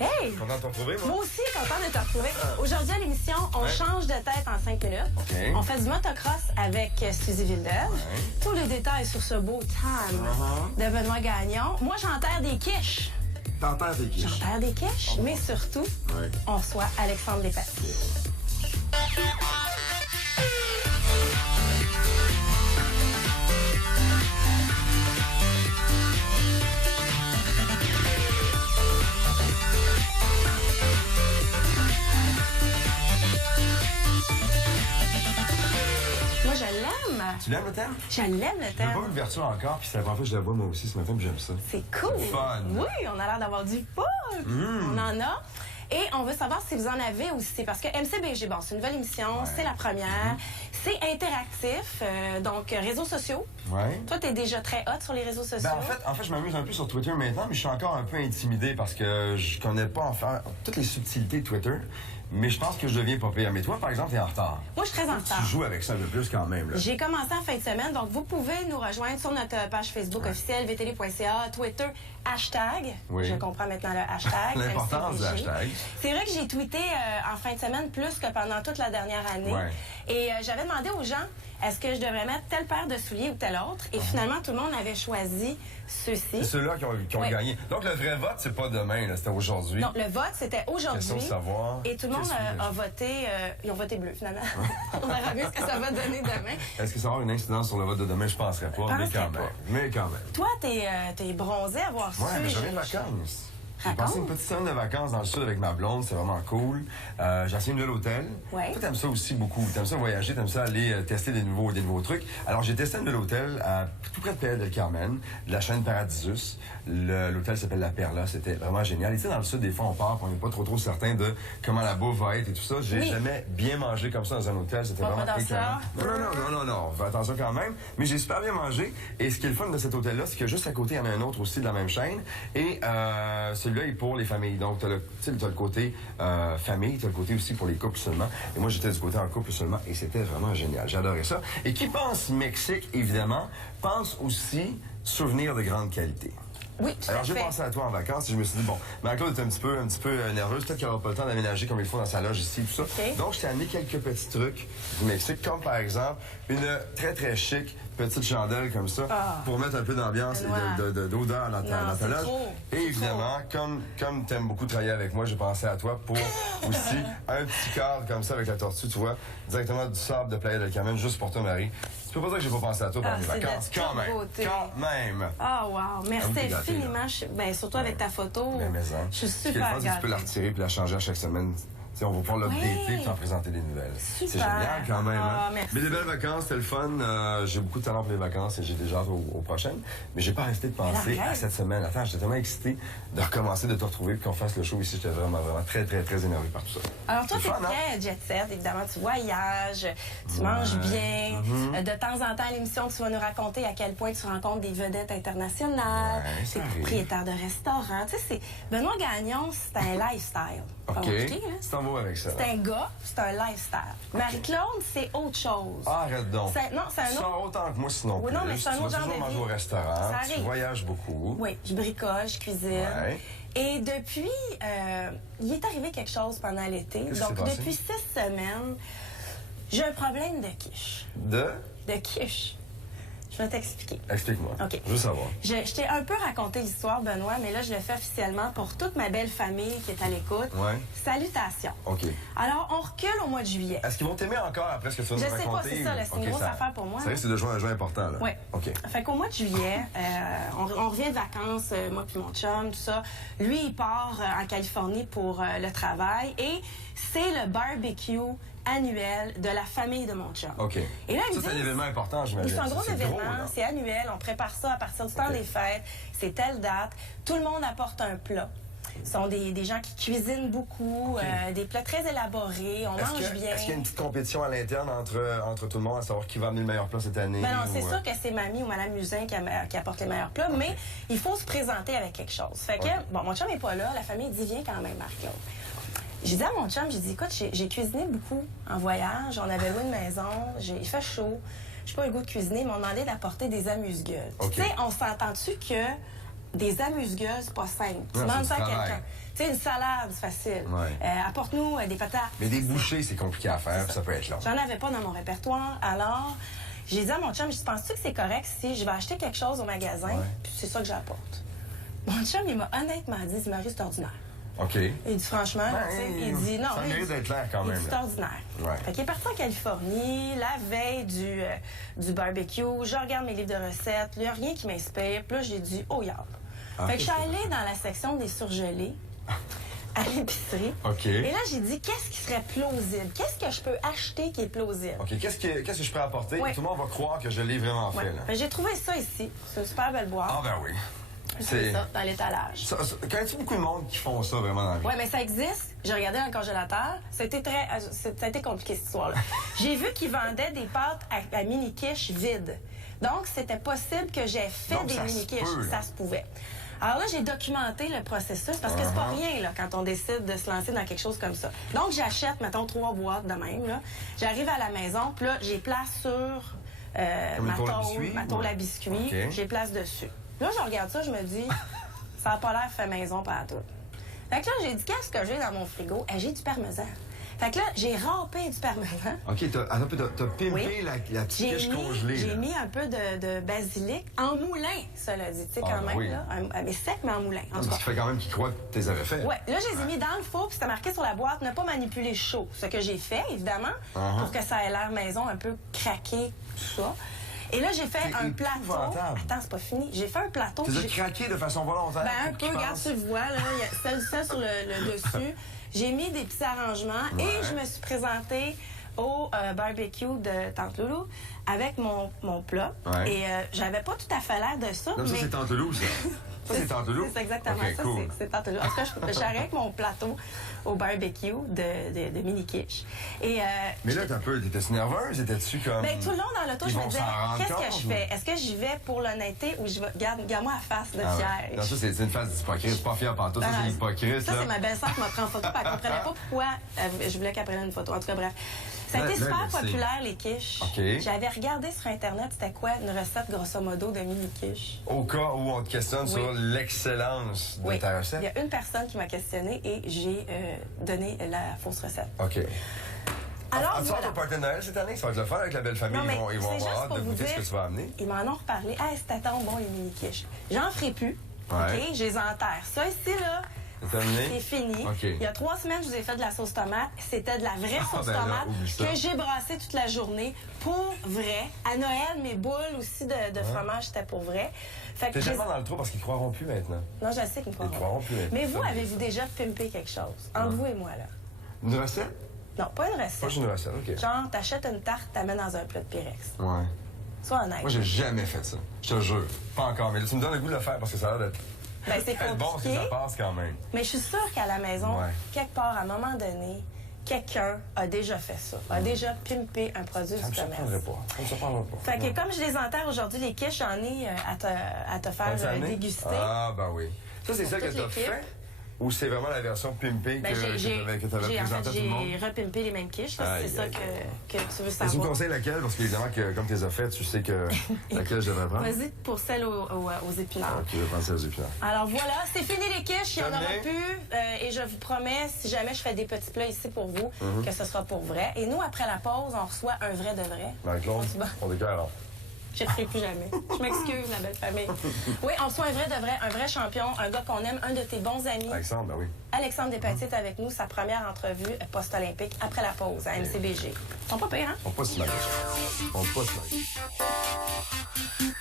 Hey! Content de te retrouver, moi? Moi aussi, content de te retrouver. Aujourd'hui, à l'émission, on change de tête en 5 minutes. OK. On fait du motocross avec Suzy Villeneuve. Tous les détails sur ce beau time de Benoît Gagnon. Moi, j'enterre des quiches. T'enterres des quiches. J'enterre des quiches, mais surtout, on reçoit Alexandre Despatie. Moi, je l'aime. Tu l'aimes le thème? Je l'aime, le J'ai thème. pas l'ouverture encore, puis c'est la première fois que je la vois moi aussi ce matin, puis j'aime ça. C'est cool. Fun. Oui, on a l'air d'avoir du fun. On en a. Et on veut savoir si vous en avez aussi, parce que MCBG, bon, c'est une nouvelle émission, c'est la première, c'est interactif, donc réseaux sociaux. Ouais. Toi, t'es déjà très hot sur les réseaux sociaux. Ben, en fait, je m'amuse un peu sur Twitter maintenant, mais je suis encore un peu intimidé parce que je connais pas enfin toutes les subtilités de Twitter. Mais je pense que je deviens pas pire. Mais toi, par exemple, t'es en retard. Moi, je suis très en retard. Tu joues avec ça un peu plus quand même, là. J'ai commencé en fin de semaine, donc vous pouvez nous rejoindre sur notre page Facebook officielle, vtl.ca, Twitter, hashtag. Oui. Je comprends maintenant le hashtag. L'importance du MCBG. hashtag. C'est vrai que j'ai tweeté en fin de semaine plus que pendant toute la dernière année. Ouais. Et j'avais demandé aux gens, est-ce que je devrais mettre telle paire de souliers ou telle autre? Et finalement, tout le monde avait choisi ceux-ci. C'est ceux-là qui ont gagné. Donc, le vrai vote, c'est pas demain, là, c'était aujourd'hui. Non, le vote, c'était aujourd'hui. Question de savoir. Et tout le monde a voté, ils ont voté bleu, finalement. On verra bien ce que ça va donner demain. Est-ce que ça va avoir une incidence sur le vote de demain? Je penserais pas, mais quand même. Mais quand même. Toi, t'es bronzé à voir ça. Ouais, mais je reviens de vacances. J'ai Raconte. passé une petite semaine de vacances dans le sud avec ma blonde, c'est vraiment cool. J'ai essayé une nouvelle hôtel. Ouais. Toi, t'aimes ça aussi beaucoup. T'aimes ça voyager, t'aimes ça aller tester des nouveaux trucs. Alors, j'ai testé une nouvelle hôtel tout près de Playa del Carmen, de la chaîne Paradisus. L'hôtel s'appelle La Perla. C'était vraiment génial. Et tu sais, dans le sud, des fois, on part, on n'est pas trop certain de comment la bouffe va être et tout ça. J'ai jamais bien mangé comme ça dans un hôtel. C'était vraiment écœurant. Non. On fait attention quand même. Mais j'ai super bien mangé. Et ce qui est le fun de cet hôtel-là, c'est que juste à côté, il y en a un autre aussi de la même chaîne. Et celui-là est pour les familles. Donc, t'as le côté famille, t'as le côté aussi pour les couples seulement. Et moi, j'étais du côté en couple seulement. Et c'était vraiment génial. J'adorais ça. Et qui pense Mexique, évidemment, pense aussi souvenirs de grande qualité. Oui, tout Alors, à j'ai fait. pensé à toi en vacances et je me suis dit, bon, Marie-Claude est un petit peu nerveuse. Peut-être qu'elle n'aura pas le temps d'aménager comme il faut dans sa loge ici, tout ça. OK. Donc, je t'ai amené quelques petits trucs du Mexique, comme par exemple une très, très chic petite chandelle comme ça pour mettre un peu d'ambiance et d'odeur dans ta loge. Et évidemment, comme tu aimes beaucoup travailler avec moi, j'ai pensé à toi pour aussi un petit cadre comme ça avec la tortue, tu vois, directement du sable de Playa del Carmen, juste pour toi, Marie. Tu peux pas dire que j'ai pas pensé à toi pour mes vacances. Quand même. Quand même. Ah, wow. Merci infiniment. Surtout avec ta photo. Je suis super gâtée. Tu peux la retirer puis la changer à chaque semaine. T'sais, on va pouvoir l'updater et t'en présenter des nouvelles. C'est génial quand même. Hein? Mais des belles vacances, c'était le fun. J'ai beaucoup de talent pour les vacances et j'ai déjà hâte aux prochaines. Mais j'ai pas arrêté de penser à cette semaine. Attends, j'étais tellement excité de recommencer, de te retrouver et qu'on fasse le show ici. J'étais vraiment très, très, très énervé par tout ça. Alors toi, t'es très jet set, évidemment. Tu voyages, tu manges bien. De temps en temps, à l'émission, tu vas nous raconter à quel point tu rencontres des vedettes internationales, des propriétaires de restaurants. Tu sais, Benoît Gagnon, c'est un lifestyle. OK. C'est un mot avec ça. C'est un gars, c'est un lifestyle. Marie-Claude, c'est autre chose. Ah, arrête donc. Non, c'est un autre. Tu sors autant que moi, sinon plus. Non, mais c'est un autre genre de vie. Tu vas toujours manger au restaurant. Tu voyages beaucoup. Oui, je bricole, je cuisine. Ouais. Et depuis, il est arrivé quelque chose pendant l'été. Donc, depuis 6 semaines, j'ai un problème de quiche. De quiche. Je vais t'expliquer. Explique-moi. OK. Je veux savoir. Je t'ai un peu raconté l'histoire, Benoît, mais là, je le fais officiellement pour toute ma belle famille qui est à l'écoute. Ouais. Salutations. OK. Alors, on recule au mois de juillet. Est-ce qu'ils vont t'aimer encore après ce que tu vas nous raconter? Je sais pas, c'est ça. C'est une grosse affaire pour moi. C'est vrai que c'est de juin à juin important, là. Oui. OK. Fait qu'au mois de juillet, on revient de vacances, moi puis mon chum, tout ça. Lui, il part en Californie pour le travail et c'est le barbecue annuel de la famille de mon chum. OK. Et là, ça, c'est un événement important, j'imagine. C'est un gros événement, c'est annuel. On prépare ça à partir du temps des fêtes. C'est telle date. Tout le monde apporte un plat. Ce sont des gens qui cuisinent beaucoup, des plats très élaborés, on mange bien. Est-ce qu'il y a une petite compétition à l'interne entre tout le monde à savoir qui va amener le meilleur plat cette année? Ben non, c'est sûr que c'est mamie ou madame Musin qui apporte les meilleurs plats, mais il faut se présenter avec quelque chose. Fait que, bon, mon chum n'est pas là, la famille dit viens quand même, Marie-Claude. J'ai dit à mon chum, j'ai dit écoute, j'ai cuisiné beaucoup en voyage, on avait loué une maison, il fait chaud, j'ai pas eu le goût de cuisiner, ils m'ont demandé d'apporter des amuse-gueules. Tu sais, on s'entend-tu que des amuse-gueules, pas simple. Tu Non, demandes c'est ça à du travail. quelqu'un. Tu sais, une salade, c'est facile. Ouais. Apporte-nous des patates. Mais des bouchées, c'est compliqué à faire, puis ça peut être long. J'en avais pas dans mon répertoire, alors j'ai dit à mon chum, penses-tu que c'est correct si je vais acheter quelque chose au magasin, puis c'est ça que j'apporte? Mon chum, il m'a honnêtement dit, Marie, c'est ordinaire. OK. Il dit franchement, tu sais, il dit non. Ça mérite d'être clair quand même. C'est ordinaire. Ouais. Fait qu'il est parti en Californie, la veille du barbecue. Je regarde mes livres de recettes, il n'y a rien qui m'inspire. Puis là, j'ai dit, oh, yard. Fait que je suis allée dans la section des surgelés à l'épicerie. OK. Et là, j'ai dit, qu'est-ce qui serait plausible? Qu'est-ce que je peux acheter qui est plausible? OK. Qu'est-ce que je peux apporter? Ouais. Tout le monde va croire que je l'ai vraiment fait. Là. J'ai trouvé ça ici. C'est une super belle boîte. Ah, ben oui. C'est ça, dans l'étalage. Connais-tu beaucoup de monde qui font ça vraiment dans la vie? Oui, mais ça existe. J'ai regardé dans le congélateur. Ça a été compliqué, cette histoire-là. J'ai vu qu'ils vendaient des pâtes à mini-quiche vides. Donc, c'était possible que j'ai fait des mini-quiches. Ça se pouvait. Alors là, j'ai documenté le processus parce que c'est pas rien là, quand on décide de se lancer dans quelque chose comme ça. Donc, j'achète, mettons, 3 boîtes de même. Là. J'arrive à la maison, puis là, j'ai place sur ma tôle à biscuits. Okay. J'ai place dessus. Là, je regarde ça, je me dis, ça n'a pas l'air fait maison par tout. Fait que là, j'ai dit, qu'est-ce que j'ai dans mon frigo? J'ai du parmesan. Fait que là, j'ai râpé du parmesan. OK, t'as pimpé la petite quiche congelée. J'ai mis un peu de basilic en moulin, cela dit. Tu sais, quand même, oui. là. Mais sec, mais en moulin. En tout Ce cas. qui fait quand même qu'ils croient que tu les avais fait. Oui, là, je les ai mis dans le four, puis c'était marqué sur la boîte, ne pas manipuler chaud. Ce que j'ai fait, évidemment, pour que ça ait l'air maison, un peu craqué, tout ça. Et là, j'ai fait un plateau. Attends, c'est pas fini. J'ai fait un plateau. Tu les as craqué de façon volontaire? Ben, un peu, regarde, tu le vois, là. Il y a ça sur le dessus. J'ai mis des petits arrangements et je me suis présentée au barbecue de Tante Loulou avec mon plat. Ouais. Et j'avais pas tout à fait l'air de ça. Non, mais ça, c'est Tante Loulou, ça. Ça, c'est Tante Loulou? C'est exactement ça, cool. C'est Tante Loulou. En tout cas, j'arrive avec mon plateau au barbecue de mini-quiche. Mais là, t'étais nerveuse? Étais-tu comme... Ben, tout le long dans l'auto, je me disais, qu'est-ce que je fais? Est-ce que j'y vais pour l'honnêteté ou je vais... Regarde-moi la face de fière. Non, ça, c'est une face d'hypocrite. C'est pas fier par toi. Ça, c'est l'hypocrite. Ça, c'est ma belle-sœur qui m'a pris en photo. Elle comprenait pas pourquoi je voulais qu'elle prenne une photo. En tout cas, bref. Ça a été super populaire, les quiches. Okay. J'avais regardé sur Internet, c'était quoi une recette, grosso modo, de mini-quiches. Au cas où on te questionne sur l'excellence de ta recette? Il y a une personne qui m'a questionné et j'ai donné la fausse recette. OK. Alors, tu vas au party de Noël cette année? Ça va être le fun avec la belle famille. Non, ils vont avoir hâte de goûter ce que tu vas amener. Ils m'en ont reparlé. Ah, c'était tant bon, les mini-quiches. J'en ferai plus. OK? Je les enterre. Ça, ici, là... C'est fini. Okay. Il y a 3 semaines, je vous ai fait de la sauce tomate. C'était de la vraie sauce tomate que j'ai brassée toute la journée pour vrai. À Noël, mes boules aussi de fromage, c'était pour vrai. T'es tellement dans le trou parce qu'ils ne croiront plus maintenant. Non, je sais qu'ils ne croiront plus. Mais vous, avez-vous déjà pimpé quelque chose? Entre vous et moi, là. Une recette? Non, pas une recette. Pas une recette, OK. Genre, t'achètes une tarte, t'amènes dans un plat de Pyrex. Ouais. Sois honnête. Moi, j'ai jamais fait ça. Je te jure. Pas encore. Mais là, tu me donnes le goût de le faire parce que ça a l'air d'être... Ben, c'est compliqué. Bon, si ça passe quand même. Mais je suis sûre qu'à la maison, quelque part, à un moment donné, quelqu'un a déjà fait ça, a déjà pimpé un produit du commerce. Ça me surprendrait pas. Ça me surprendrait pas. Fait que comme je les enterre aujourd'hui, les quiches, j'en ai à te faire déguster. Ah, ben oui. Ça, c'est ça que tu as fait? Ou c'est vraiment la version pimpée que tu avais présentée à tout le monde? J'ai repimpé les mêmes quiches. C'est ça que tu veux savoir. Tu me conseilles laquelle? Parce qu'évidemment, comme tu les as faites, tu sais laquelle je devrais prendre. Vas-y pour celle aux épinards. OK, je vais prendre celle aux épinards. Alors voilà, c'est fini les quiches. Il n'y en aura plus. Et je vous promets, si jamais je fais des petits plats ici pour vous, que ce sera pour vrai. Et nous, après la pause, on reçoit un vrai de vrai. Ben, Claude, on déclare. Je ne ferai plus jamais. Je m'excuse, la belle famille. Oui, on reçoit un vrai champion, un gars qu'on aime, un de tes bons amis. Alexandre, ben oui. Alexandre Despatie est avec nous, sa première entrevue post-olympique après la pause à MCBG. Ils sont pas pires, hein? Ils sont pas si mal. Ils sont pas si mal.